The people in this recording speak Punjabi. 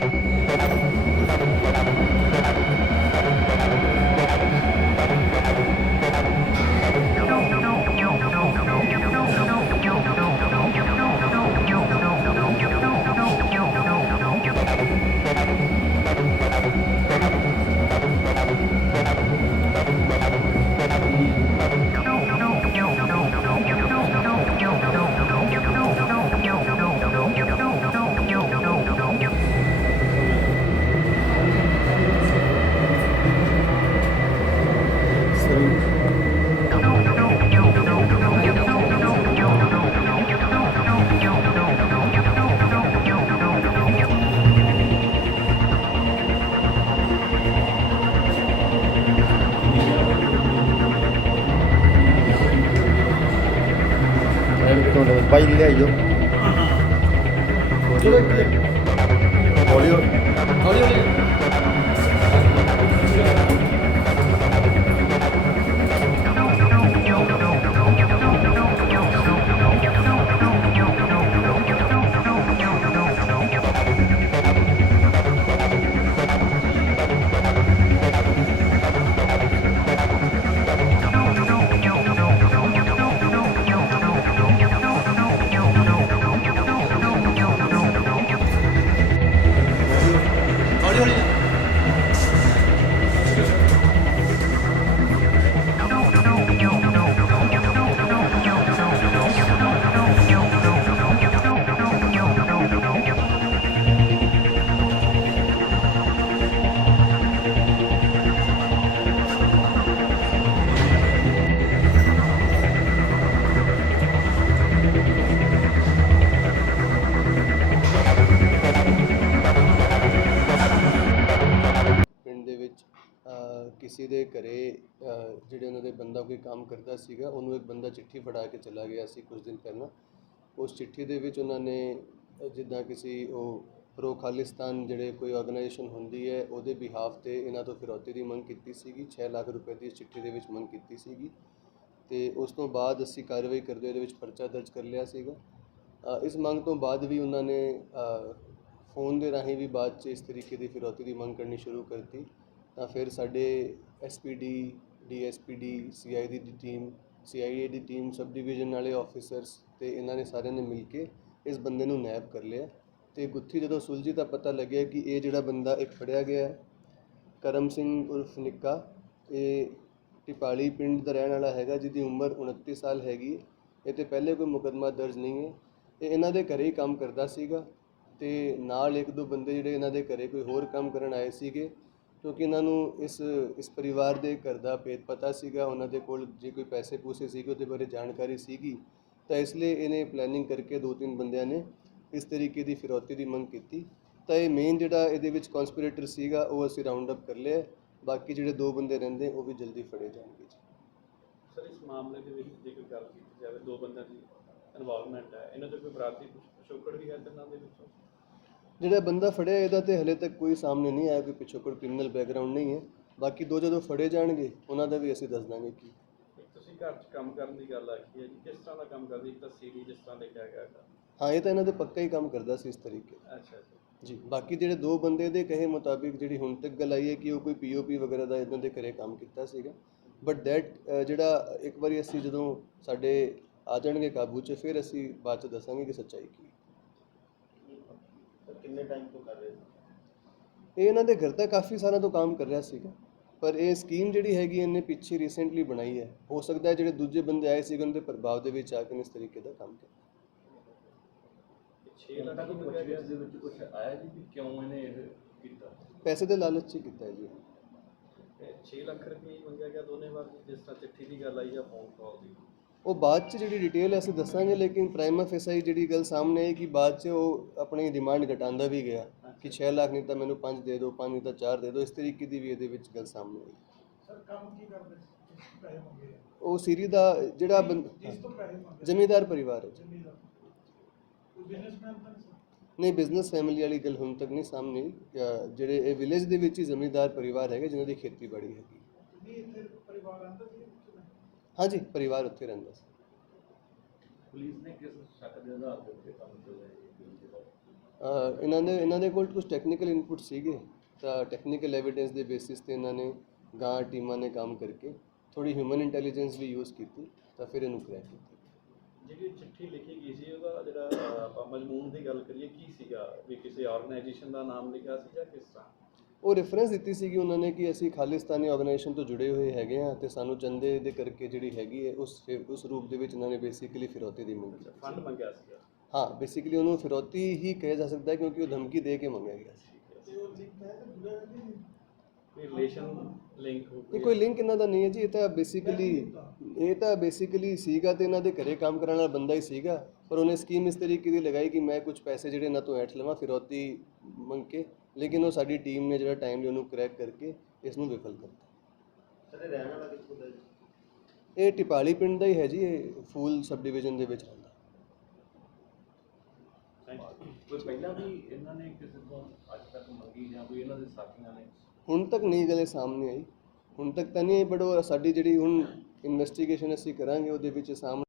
I ਤੁਹਾਡੇ ਬਾਈ ਲਿਆਈਓ ਹੌਲੀ ਹੌਲੀ। ਹੌਲੀ ਹੌਲੀ। ਕਿਸੇ ਦੇ ਘਰੇ ਜਿਹੜੇ ਉਹਨਾਂ ਦੇ ਬੰਦਾ ਕੋਈ ਕੰਮ ਕਰਦਾ ਸੀਗਾ, ਉਹਨੂੰ ਇੱਕ ਬੰਦਾ ਚਿੱਠੀ ਫੜਾ ਕੇ ਚਲਾ ਗਿਆ ਸੀ ਕੁਝ ਦਿਨ ਪਹਿਲਾਂ। ਉਸ ਚਿੱਠੀ ਦੇ ਵਿੱਚ ਉਹਨਾਂ ਨੇ ਜਿੱਦਾਂ ਕਿਸੇ ਉਹ ਪ੍ਰੋ ਖਾਲਿਸਤਾਨ ਜਿਹੜੇ ਕੋਈ ਆਰਗੇਨਾਈਜੇਸ਼ਨ ਹੁੰਦੀ ਹੈ, ਉਹਦੇ ਬਿਹਾਫ ਤੇ ਇਹਨਾਂ ਤੋਂ ਫਿਰੌਤੀ ਦੀ ਮੰਗ ਕੀਤੀ ਸੀਗੀ 6 ਲੱਖ ਰੁਪਏ ਦੀ ਇਸ ਚਿੱਠੀ ਦੇ ਵਿੱਚ ਮੰਗ ਕੀਤੀ ਸੀਗੀ। ਤੇ ਉਸ ਤੋਂ ਬਾਅਦ ਅਸੀਂ ਕਾਰਵਾਈ ਕਰਦੇ ਉਹਦੇ ਵਿੱਚ ਪਰਚਾ ਦਰਜ ਕਰ ਲਿਆ ਸੀਗਾ। ਇਸ ਮੰਗ ਤੋਂ ਬਾਅਦ ਵੀ ਉਹਨਾਂ ਨੇ ਫੋਨ ਦੇ ਰਾਹੀਂ ਵੀ ਬਾਅਦ 'ਚ ਇਸ ਤਰੀਕੇ ਦੀ ਫਿਰੌਤੀ ਦੀ ਮੰਗ ਕਰਨੀ ਸ਼ੁਰੂ ਕਰਤੀ। ਤਾਂ ਫਿਰ ਸਾਡੇ ਐਸਪੀਡੀ ਡੀਐਸਪੀਡੀ ਸੀਆਈਡੀ ਦੀ ਟੀਮ ਸੀਆਈਏ ਦੀ ਟੀਮ ਸਬ ਡਿਵੀਜ਼ਨ ਵਾਲੇ ਆਫੀਸਰਸ ਤੇ ਇਹਨਾਂ ਨੇ ਸਾਰਿਆਂ ਨੇ ਮਿਲ ਕੇ ਇਸ ਬੰਦੇ ਨੂੰ ਨੈਪ ਕਰ ਲਿਆ। ਤੇ ਗੁੱਥੀ ਜਦੋਂ ਸੁਲਝੀ ਤਾਂ ਪਤਾ ਲੱਗਿਆ ਕਿ ਇਹ ਜਿਹੜਾ ਬੰਦਾ ਇੱਕ ਫੜਿਆ ਗਿਆ ਹੈ, ਕਰਮ ਸਿੰਘ ਉਰਫ ਨਿੱਕਾ। ਇਹ ਟਿਪਾਲੀ ਪਿੰਡ ਦਾ ਰਹਿਣ ਵਾਲਾ ਹੈਗਾ, ਜਿਹਦੀ ਉਮਰ 29 ਸਾਲ ਹੈਗੀ ਇਹ ਤੇ ਪਹਿਲੇ ਕੋਈ ਮੁਕੱਦਮਾ ਦਰਜ ਨਹੀਂ ਹੈ। ਇਹ ਇਹਨਾਂ ਦੇ ਘਰੇ ਹੀ ਕੰਮ ਕਰਦਾ ਸੀਗਾ ਤੇ ਨਾਲ ਇੱਕ ਦੋ ਬੰਦੇ ਜਿਹੜੇ ਇਹਨਾਂ ਦੇ ਘਰੇ ਕੋਈ ਹੋਰ ਕੰਮ ਕਰਨ ਆਏ ਸੀਗੇ। ਕਿਉਂਕਿ ਇਹਨਾਂ ਨੂੰ ਇਸ ਇਸ ਪਰਿਵਾਰ ਦੇ ਘਰ ਦਾ ਭੇਦ ਪਤਾ ਸੀਗਾ, ਉਹਨਾਂ ਦੇ ਕੋਲ ਜੇ ਕੋਈ ਪੈਸੇ ਪੂਸੇ ਸੀਗੇ, ਉਹਦੇ ਬਾਰੇ ਜਾਣਕਾਰੀ ਸੀਗੀ, ਤਾਂ ਇਸ ਲਈ ਇਹਨੇ ਪਲੈਨਿੰਗ ਕਰਕੇ ਦੋ ਤਿੰਨ ਬੰਦਿਆਂ ਨੇ ਇਸ ਤਰੀਕੇ ਦੀ ਫਿਰੌਤੀ ਦੀ ਮੰਗ ਕੀਤੀ। ਤਾਂ ਇਹ ਮੇਨ ਜਿਹੜਾ ਇਹਦੇ ਵਿੱਚ ਕਨਸਪੀਰੇਟਰ ਸੀਗਾ, ਉਹ ਅਸੀਂ ਰਾਉਂਡ ਅਪ ਕਰ ਲਿਆ। ਬਾਕੀ ਜਿਹੜੇ ਦੋ ਬੰਦੇ ਰਹਿੰਦੇ, ਉਹ ਵੀ ਜਲਦੀ ਫੜੇ ਜਾਣਗੇ ਜੀ। ਸਰ, ਇਸ ਮਾਮਲੇ ਦੇ ਵਿੱਚ ਜੇਕਰ ਗੱਲ ਕੀਤੀ ਜਾਵੇ, ਦੋ ਬੰਦਿਆਂ ਦੀ ਇਨਵੋਲਵਮੈਂਟ ਹੈ, ਇਹਨਾਂ ਚੋਂ ਕੋਈ ਬਰਾਤੀ ਪਿਛੋਕੜ ਵੀ ਹੈ, ਤਿੰਨਾਂ ਦੇ ਵਿੱਚੋਂ? ਜਿਹੜਾ ਬੰਦਾ ਫੜਿਆ ਇਹਦਾ ਤੇ ਹਲੇ ਤੱਕ ਕੋਈ ਸਾਹਮਣੇ ਨਹੀਂ ਆਇਆ ਕੋਈ ਪਿੱਛੋਂ ਕੋਈ ਕ੍ਰਿਮੀਨਲ ਬੈਕਗ੍ਰਾਉਂਡ ਨਹੀਂ ਹੈ। ਬਾਕੀ ਦੋ ਜਦੋਂ ਫੜੇ ਜਾਣਗੇ ਉਹਨਾਂ ਦਾ ਵੀ ਅਸੀਂ ਦੱਸ ਦਾਂਗੇ ਕੀ ਤੁਸੀਂ ਘਰ 'ਚ ਕੰਮ ਕਰਨ ਦੀ ਗੱਲ ਆਖੀ ਹੈ ਜੀ ਕਿਸ ਤਰ੍ਹਾਂ ਦਾ ਕੰਮ ਕਰਦੀ ਇੱਕ ਤਾਂ ਸੀਡੀ ਜਿਸ ਤਰ੍ਹਾਂ ਲਿਖਿਆ ਗਿਆ ਹੈਗਾ। ਹਾਂ ਇਹ ਤਾਂ ਇਹਨਾਂ ਦੇ ਪੱਕਾ ਹੀ ਕੰਮ ਕਰਦਾ ਸੀ ਇਸ ਤਰੀਕੇ ਅੱਛਾ ਜੀ ਜੀ ਬਾਕੀ ਜਿਹੜੇ ਦੋ ਬੰਦੇ ਦੇ ਕਹੇ ਮੁਤਾਬਿਕ ਜਿਹੜੀ ਹੁਣ ਤੱਕ ਗੱਲ ਆਈ ਹੈ ਕਿ ਉਹ ਕੋਈ ਪੀਓਪੀ ਵਗੈਰਾ ਦਾ ਇਦਾਂ ਦੇ ਘਰੇ ਕੰਮ ਕੀਤਾ ਸੀਗਾ। ਬਟ ਦੈਟ ਜਿਹੜਾ ਇੱਕ ਵਾਰੀ ਅਸੀਂ ਜਦੋਂ ਸਾਡੇ ਆ ਜਾਣਗੇ ਕਾਬੂ 'ਚ ਫਿਰ ਅਸੀਂ ਬਾਅਦ 'ਚ ਦੱਸਾਂਗੇ ਕਿ ਸੱਚਾਈ ਕੀ। ਕਿੰਨੇ ਟਾਈਮ ਤੋਂ ਕਰ ਰਹੇ ਇਹ ਇਹਨਾਂ ਦੇ ਘਰ ਤਾਂ ਕਾਫੀ ਸਾਲਾਂ ਤੋਂ ਕੰਮ ਕਰ ਰਿਹਾ ਸੀਗਾ। ਪਰ ਇਹ ਸਕੀਮ ਜਿਹੜੀ ਹੈਗੀ ਇਹਨੇ ਪਿੱਛੇ ਰੀਸੈਂਟਲੀ ਬਣਾਈ ਹੈ। ਹੋ ਸਕਦਾ ਹੈ ਜਿਹੜੇ ਦੂਜੇ ਬੰਦੇ ਆਏ ਸੀਗੇ ਉਹਨਾਂ ਦੇ ਪ੍ਰਭਾਵ ਦੇ ਵਿੱਚ ਆ ਕੇ ਇਹਨੇ ਇਸ ਤਰੀਕੇ ਦਾ ਕੰਮ ਕੀਤਾ। 6 ਲੱਖ ਤੱਕ ਮੰਗਿਆ ਗਿਆ ਪੁੱਛਗਿੱਛ ਦੇ ਵਿੱਚ ਕੁਝ ਆਇਆ ਜੀ ਕਿ ਕਿਉਂ ਇਹਨੇ ਇਹ ਕੀਤਾ? ਪੈਸੇ ਦੇ ਲਾਲਚ 'ਚ ਹੀ ਕੀਤਾ ਹੈ ਜੀ। ਤੇ 6 ਲੱਖ ਰੁਪਏ ਮੰਗਿਆ ਗਿਆ ਦੋਨੇ ਵਾਰ ਜਿਸ ਤਰ੍ਹਾਂ ਚਿੱਠੀ ਦੀ ਗੱਲ ਆਈ ਜਾਂ ਫੋਨ ਕਾਲ ਦੀ। ਉਹ ਬਾਅਦ ਚ ਜਿਹੜੀ ਡਿਟੇਲ ਅਸੀਂ ਦੱਸਾਂਗੇ, ਲੇਕਿਨ ਪ੍ਰਾਈਮਾ ਫੇਸਾਈ ਜਿਹੜੀ ਗੱਲ ਸਾਹਮਣੇ ਆਈ ਕਿ ਬਾਅਦ ਚ ਉਹ ਆਪਣੀ ਡਿਮਾਂਡ ਘਟਾਉਂਦਾ ਵੀ ਗਿਆ ਕਿ 6 ਲੱਖ ਨਹੀਂ ਤਾਂ ਮੈਨੂੰ 5 ਦੇ ਦਿਓ 5 ਨਹੀਂ ਤਾਂ 4 ਦੇ ਦਿਓ, ਇਸ ਤਰੀਕੇ ਦੀ ਵੀ ਇਹਦੇ ਵਿੱਚ ਗੱਲ ਸਾਹਮਣੇ ਆਈ। ਸਰ ਕੰਮ ਕੀ ਕਰਦੇ ਉਹ ਸੀਰੀ ਦਾ ਜਿਹੜਾ ਬੰ- ਜ਼ਮੀਂਦਾਰ ਪਰਿਵਾਰ ਹੈ। ਨਹੀਂ ਬਿਜ਼ਨਸ ਫੈਮਿਲੀ ਵਾਲੀ ਗੱਲ ਹੁਣ ਤੱਕ ਨਹੀਂ ਸਾਹਮਣੇ ਜਿਹੜੇ ਇਹ ਵਿਲੇਜ ਦੇ ਵਿੱਚ ਹੀ ਜ਼ਮੀਂਦਾਰ ਪਰਿਵਾਰ ਹੈਗੇ, ਜਿਨ੍ਹਾਂ ਦੀ ਖੇਤੀਬਾੜੀ ਹੈਗੀ। ਨਹੀਂ ਇੱਥੇ ਪਰਿਵਾਰ ਆਂਦਾ ਸੀ ਹਾਂਜੀ ਪਰਿਵਾਰ ਉੱਥੇ ਰਹਿੰਦਾ ਸੀ। ਪੁਲਿਸ ਨੇ ਕਿਸ ਸ਼ੱਕ ਦੇ ਆਧਾਰ ਦੇ ਉੱਤੇ ਕੰਮ ਅਹ ਇਹਨਾਂ ਦੇ ਇਹਨਾਂ ਦੇ ਕੋਲ ਕੁਝ ਟੈਕਨੀਕਲ ਇਨਪੁਟ ਸੀਗੇ। ਤਾਂ ਟੈਕਨੀਕਲ ਐਵੀਡੈਂਸ ਦੇ ਬੇਸਿਸ ਤੇ ਇਹਨਾਂ ਨੇ ਗਾਂ ਟੀਮਾਂ ਨੇ ਕੰਮ ਕਰਕੇ ਥੋੜੀ ਹਿਊਮਨ ਇੰਟੈਲੀਜੈਂਸ ਵੀ ਯੂਜ਼ ਕੀਤੀ ਤਾਂ ਫਿਰ ਇਹਨੂੰ ਕ੍ਰੈਕ ਕੀਤਾ। ਜਿਹੜੀ ਚਿੱਠੀ ਲਿਖੀ ਗਈ ਸੀ ਉਹਦਾ ਜਿਹੜਾ ਆਪਾਂ ਮਜ਼ਮੂਨ ਦੀ ਗੱਲ ਕਰੀਏ ਕੀ ਸੀਗਾ? ਵੀ ਕਿਸੇ ਆਰਗੇਨਾਈਜੇਸ਼ਨ ਦਾ ਨਾਮ ਲਿਖਿਆ ਸੀ ਜਾਂ ਕਿਸ ਤਰ੍ਹਾਂ? ਉਹ ਰੈਫਰੈਂਸ ਦਿੱਤੀ ਸੀਗੀ ਉਹਨਾਂ ਨੇ ਕਿ ਅਸੀਂ ਖਾਲਿਸਤਾਨੀ ਆਰਗੇਨਾਈਜੇਸ਼ਨ ਤੋਂ ਜੁੜੇ ਹੋਏ ਹੈਗੇ ਆ ਤੇ ਸਾਨੂੰ ਚੰਦੇ ਦੇ ਕਰਕੇ ਜਿਹੜੀ ਹੈਗੀ ਹੈ ਉਸ ਉਸ ਰੂਪ ਦੇ ਵਿੱਚ ਇਹਨਾਂ ਨੇ ਬੇਸਿਕਲੀ ਫਿਰੌਤੀ ਦੀ ਮੰਗ ਫੰਡ ਮੰਗਿਆ ਸੀਗਾ? ਹਾਂ ਬੇਸਿਕਲੀ ਉਹਨੂੰ ਫਿਰੌਤੀ ਹੀ ਕਿਹਾ ਜਾ ਸਕਦਾ ਹੈ ਕਿਉਂਕਿ ਉਹ ਧਮਕੀ ਦੇ ਕੇ ਮੰਗਿਆ ਗਿਆ ਸੀ। ਰਿਲੇਸ਼ਨ ਲਿੰਕ ਇਹ ਕੋਈ ਲਿੰਕ ਇਹਨਾਂ ਦਾ ਨਹੀਂ ਹੈ ਜੀ ਇਹ ਤਾਂ ਬੇਸਿਕਲੀ ਇਹ ਤਾਂ ਬੇਸਿਕਲੀ ਸੀਗਾ ਤੇ ਇਹਨਾਂ ਦੇ ਘਰੇ ਕੰਮ ਕਰਨ ਵਾਲਾ ਬੰਦਾ ਹੀ ਸੀਗਾ ਪਰ ਉਹਨੇ ਸਕੀਮ ਇਸ ਤਰੀਕੇ ਦੀ ਲਗਾਈ ਕਿ ਮੈਂ ਕੁਝ ਪੈਸੇ ਜਿਹੜੇ ਇਹਨਾਂ ਤੋਂ ਐਠ ਲਵਾਂ ਫਿਰੌਤੀ ਮੰਗ ਕੇ। ਲੇਕਿਨ ਉਹ ਸਾਡੀ ਟੀਮ ਨੇ ਜਿਹੜਾ ਟਾਈਮਲੀ ਉਹਨੂੰ ਕਰੈਕ ਕਰਕੇ ਇਸ ਨੂੰ ਵਿਫਲ ਕਰਤਾ। ਸਰ ਇਹ ਰਹਿਣ ਵਾਲਾ ਕਿੱਥੋਂ ਦਾ ਜੀ? ਇਹ ਟਿਪਾਲੀ ਪਿੰਡ ਦਾ ਹੀ ਹੈ ਜੀ ਇਹ ਫੂਲ ਸਬ ਡਿਵੀਜ਼ਨ ਦੇ ਵਿੱਚ ਰਹਿੰਦਾ। ਥੈਂਕ ਯੂ ਕੋਈ ਪਹਿਲਾਂ ਵੀ ਇਹਨਾਂ ਨੇ ਕਿਸੇ ਤੋਂ ਅੱਜ ਤੱਕ ਮੰਗੀ ਜਾਂ ਕੋਈ ਇਹਨਾਂ ਦੇ ਸਾਥੀਆਂ ਨੇ? ਹੁਣ ਤੱਕ ਨਹੀਂ ਗਲੇ ਸਾਹਮਣੇ ਆਈ। ਹੁਣ ਤੱਕ ਤਾਂ ਨਹੀਂ ਆਈ ਬਟ ਉਹ ਸਾਡੀ ਜਿਹੜੀ ਹੁਣ ਇਨਵੈਸਟੀਗੇਸ਼ਨ ਅਸੀਂ ਕਰਾਂਗੇ ਉਹਦੇ ਵਿੱਚ ਸਾਹਮਣੇ